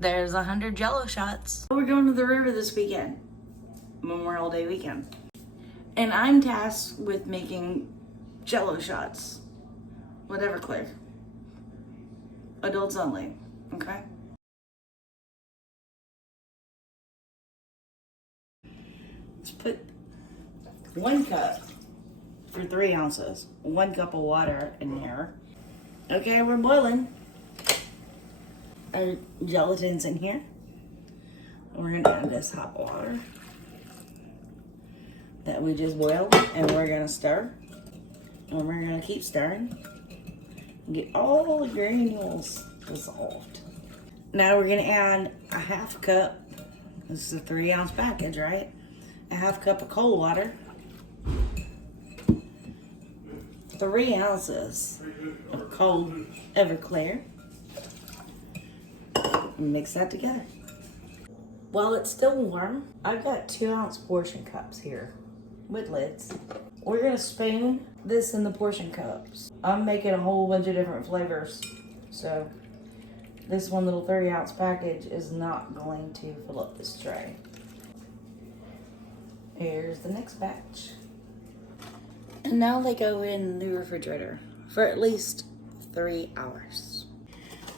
There's 100 Jell-O shots. We're going to the river this weekend, Memorial Day weekend. And I'm tasked with making Jell-O shots with Everclear. Adults only, okay? Let's put 1 cup for 3 ounces, 1 cup of water in here. Okay, we're boiling. Our gelatin's in here. We're gonna add this hot water that we just boiled, and we're gonna stir. And we're gonna keep stirring and get all the granules dissolved. Now we're gonna add a 1/2 cup. This is a 3-ounce package, right? A 1/2 cup of cold water. 3 ounces of cold Everclear. Mix that together. While it's still warm, I've got 2-ounce portion cups here with lids. We're gonna spoon this in the portion cups. I'm making a whole bunch of different flavors, so this one little 3-ounce package is not going to fill up this tray. Here's the next batch. And now they go in the refrigerator for at least 3 hours.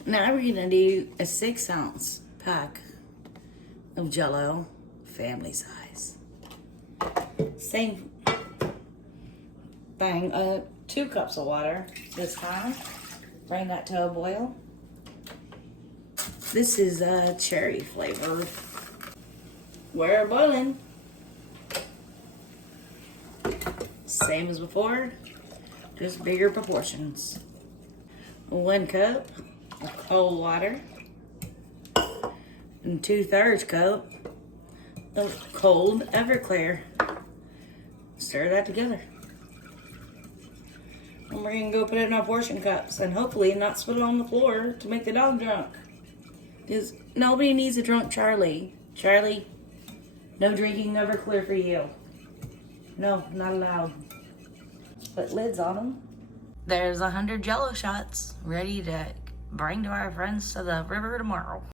Now we're gonna do a 6-ounce pack of Jell-O, family size. Same thing, 2 cups of water this time. Bring that to a boil. This is cherry flavored. We're boiling. Same as before, just bigger proportions. 1 cup of cold water and 2/3 cup of cold Everclear. Stir that together. And we're gonna go put it in our portion cups and hopefully not spill it on the floor to make the dog drunk. Because nobody needs a drunk Charlie. Charlie, no drinking Everclear for you. No, not allowed. Put lids on them. There's 100 Jell-O shots ready to bring to our friends to the river tomorrow.